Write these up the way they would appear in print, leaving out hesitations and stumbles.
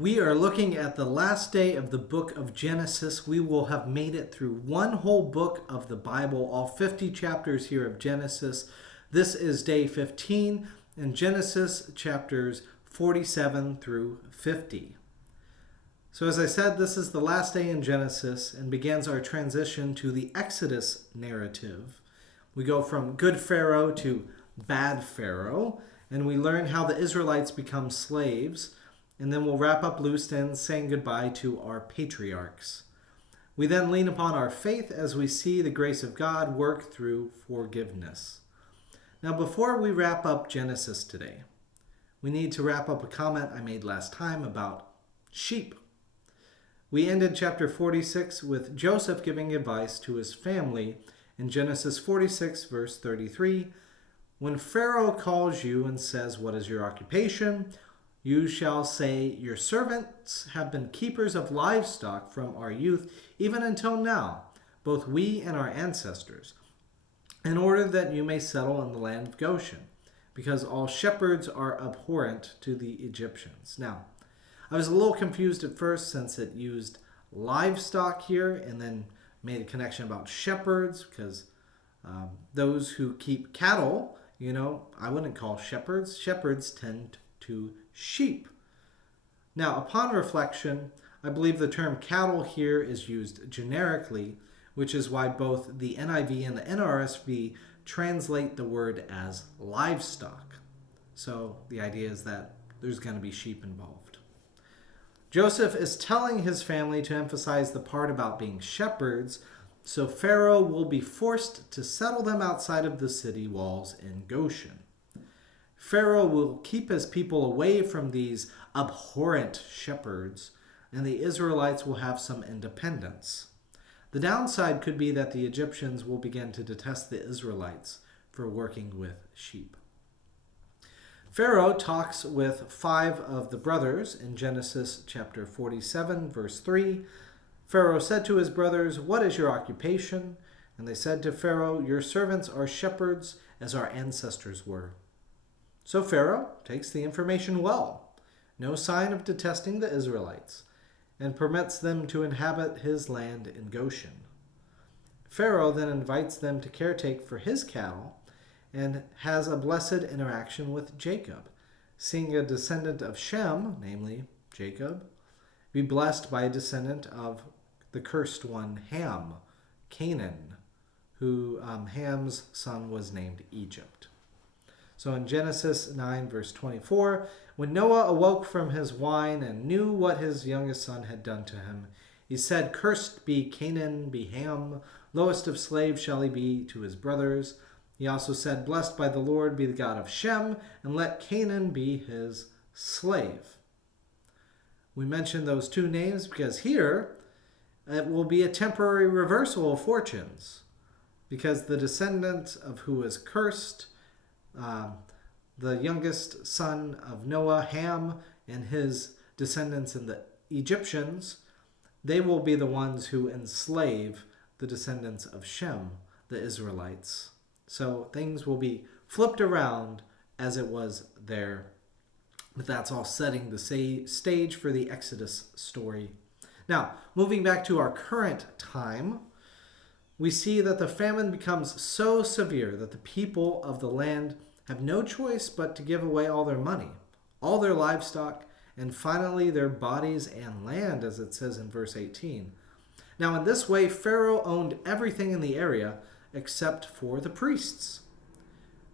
We are looking at the last day of the book of Genesis. We will have made it through one whole book of the Bible, all 50 chapters here of Genesis. This is day 15 in Genesis chapters 47 through 50. So as I said, this is the last day in Genesis and begins our transition to the Exodus narrative. We go from good Pharaoh to bad Pharaoh, and we learn how the Israelites become slaves. And then we'll wrap up loose ends, saying goodbye to our patriarchs. We then lean upon our faith as we see the grace of God work through forgiveness. Now, before we wrap up Genesis today, we need to wrap up a comment I made last time about sheep. We ended chapter 46 with Joseph giving advice to his family in Genesis 46, verse 33. When Pharaoh calls you and says, "What is your occupation?" you shall say, "Your servants have been keepers of livestock from our youth, even until now, both we and our ancestors, in order that you may settle in the land of Goshen, because all shepherds are abhorrent to the Egyptians." Now, I was a little confused at first since it used livestock here and then made a connection about shepherds, because those who keep cattle, I wouldn't call shepherds. Shepherds tend to sheep. Now, upon reflection, I believe the term cattle here is used generically, which is why both the NIV and the NRSV translate the word as livestock. So the idea is that there's going to be sheep involved. Joseph is telling his family to emphasize the part about being shepherds, so Pharaoh will be forced to settle them outside of the city walls in Goshen. Pharaoh will keep his people away from these abhorrent shepherds, and the Israelites will have some independence. The downside could be that the Egyptians will begin to detest the Israelites for working with sheep. Pharaoh talks with 5 of the brothers in Genesis chapter 47, verse 3. Pharaoh said to his brothers, "What is your occupation?" And they said to Pharaoh, "Your servants are shepherds, as our ancestors were." So Pharaoh takes the information well, no sign of detesting the Israelites, and permits them to inhabit his land in Goshen. Pharaoh then invites them to caretake for his cattle and has a blessed interaction with Jacob, seeing a descendant of Shem, namely Jacob, be blessed by a descendant of the cursed one, Ham, Canaan, who Ham's son was named Egypt. So in Genesis 9, verse 24, when Noah awoke from his wine and knew what his youngest son had done to him, he said, "Cursed be Canaan, be Ham, lowest of slaves shall he be to his brothers." He also said, "Blessed by the Lord be the God of Shem, and let Canaan be his slave." We mention those two names because here it will be a temporary reversal of fortunes, because the descendant of who is cursed, the youngest son of Noah, Ham, and his descendants in the Egyptians, they will be the ones who enslave the descendants of Shem, the Israelites. So things will be flipped around as it was there. But that's all setting the stage for the Exodus story. Now, moving back to our current time, we see that the famine becomes so severe that the people of the land have no choice but to give away all their money, all their livestock, and finally their bodies and land, as it says in verse 18. Now, in this way, Pharaoh owned everything in the area except for the priests.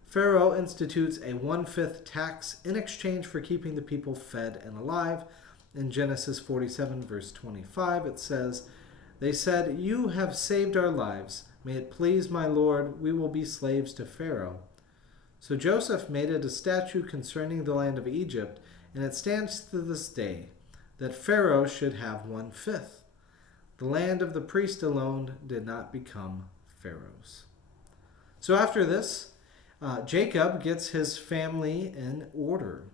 Pharaoh institutes a 1/5 tax in exchange for keeping the people fed and alive. In Genesis 47, verse 25, it says, "They said, 'You have saved our lives. May it please my Lord, we will be slaves to Pharaoh.' So Joseph made it a statute concerning the land of Egypt, and it stands to this day, that Pharaoh should have 1/5. The land of the priest alone did not become Pharaoh's." So after this, Jacob gets his family in order.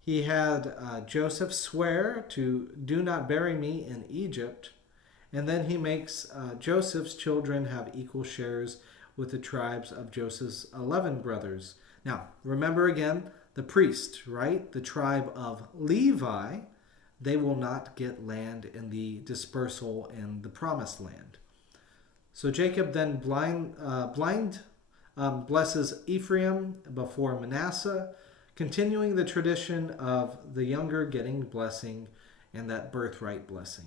He had Joseph swear to "do not bury me in Egypt," and then he makes Joseph's children have equal shares with the tribes of Joseph's 11 brothers. Now, remember again, the priest, right? The tribe of Levi they will not get land in the dispersal in the promised land. So Jacob then blesses Ephraim before Manasseh, continuing the tradition of the younger getting blessing and that birthright blessing.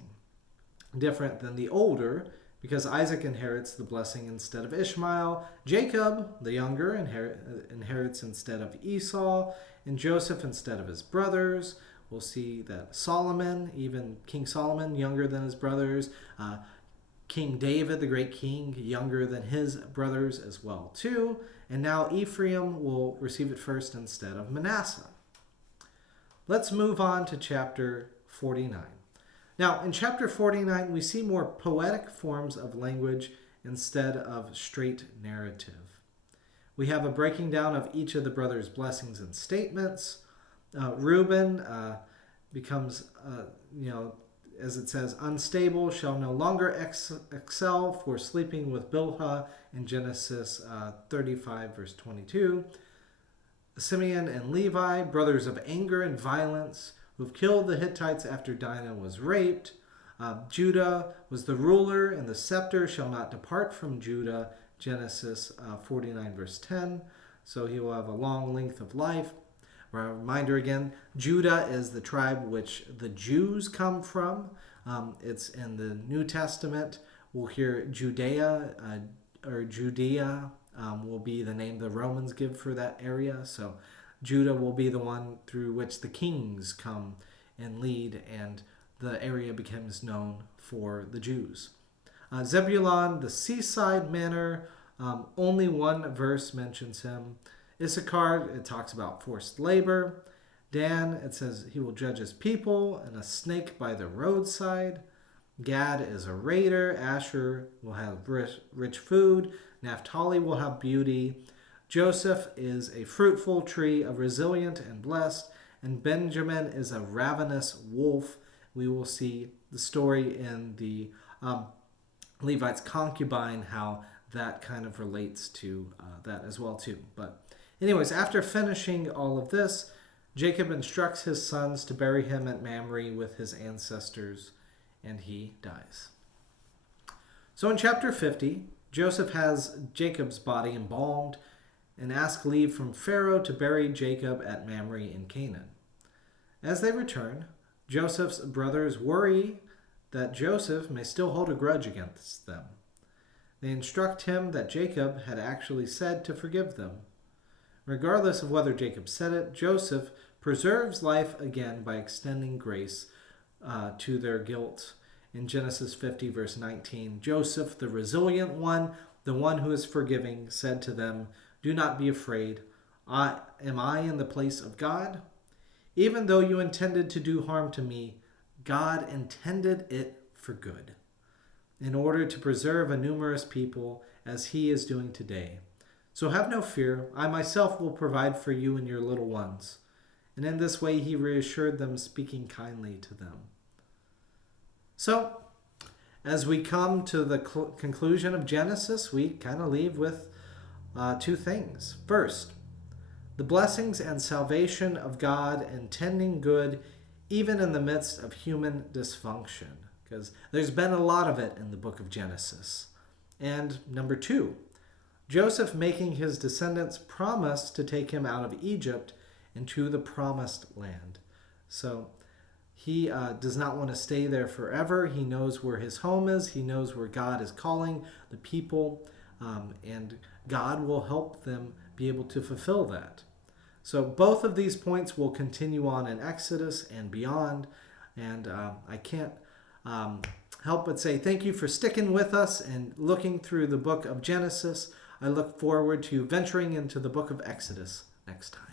Different than the older, because Isaac inherits the blessing instead of Ishmael. Jacob, the younger, inherits instead of Esau, and Joseph instead of his brothers. We'll see that Solomon, even King Solomon, younger than his brothers. King David, the great king, younger than his brothers as well too. And now Ephraim will receive it first instead of Manasseh. Let's move on to chapter 49. Now, in chapter 49, we see more poetic forms of language instead of straight narrative. We have a breaking down of each of the brothers' blessings and statements. Reuben becomes, as it says, unstable, shall no longer excel for sleeping with Bilhah in Genesis 35, verse 22. Simeon and Levi, brothers of anger and violence, who've killed the Hittites after Dinah was raped. Judah was the ruler, and the scepter shall not depart from Judah, Genesis 49, verse 10. So he will have a long length of life. A reminder again, Judah is the tribe which the Jews come from. It's in the New Testament. We'll hear Judea will be the name the Romans give for that area. So Judah will be the one through which the kings come and lead, and the area becomes known for the Jews. Zebulon, the seaside manor, only one verse mentions him. Issachar, it talks about forced labor. Dan, it says he will judge his people, and a snake by the roadside. Gad is a raider. Asher will have rich food. Naphtali will have beauty. Joseph is a fruitful tree, a resilient and blessed. And Benjamin is a ravenous wolf. We will see the story in the Levite's concubine, how that kind of relates to that as well too. But anyways, after finishing all of this, Jacob instructs his sons to bury him at Mamre with his ancestors, and he dies. So in chapter 50, Joseph has Jacob's body embalmed and asks leave from Pharaoh to bury Jacob at Mamre in Canaan. As they return, Joseph's brothers worry that Joseph may still hold a grudge against them. They instruct him that Jacob had actually said to forgive them. Regardless of whether Jacob said it, Joseph preserves life again by extending grace to their guilt. In Genesis 50, verse 19, Joseph, the resilient one, the one who is forgiving, said to them, "Do not be afraid. Am I in the place of God? Even though you intended to do harm to me, God intended it for good, in order to preserve a numerous people as he is doing today. So have no fear. I myself will provide for you and your little ones." And in this way he reassured them, speaking kindly to them. So, as we come to the conclusion of Genesis, we kind of leave with two things. First, the blessings and salvation of God intending good even in the midst of human dysfunction, because there's been a lot of it in the book of Genesis. And number two, Joseph making his descendants promise to take him out of Egypt into the promised land. So he does not want to stay there forever. He knows where his home is. He knows where God is calling the people, and God will help them be able to fulfill that. So both of these points will continue on in Exodus and beyond, and I can't help but say thank you for sticking with us and looking through the book of Genesis. I look forward to venturing into the book of Exodus next time.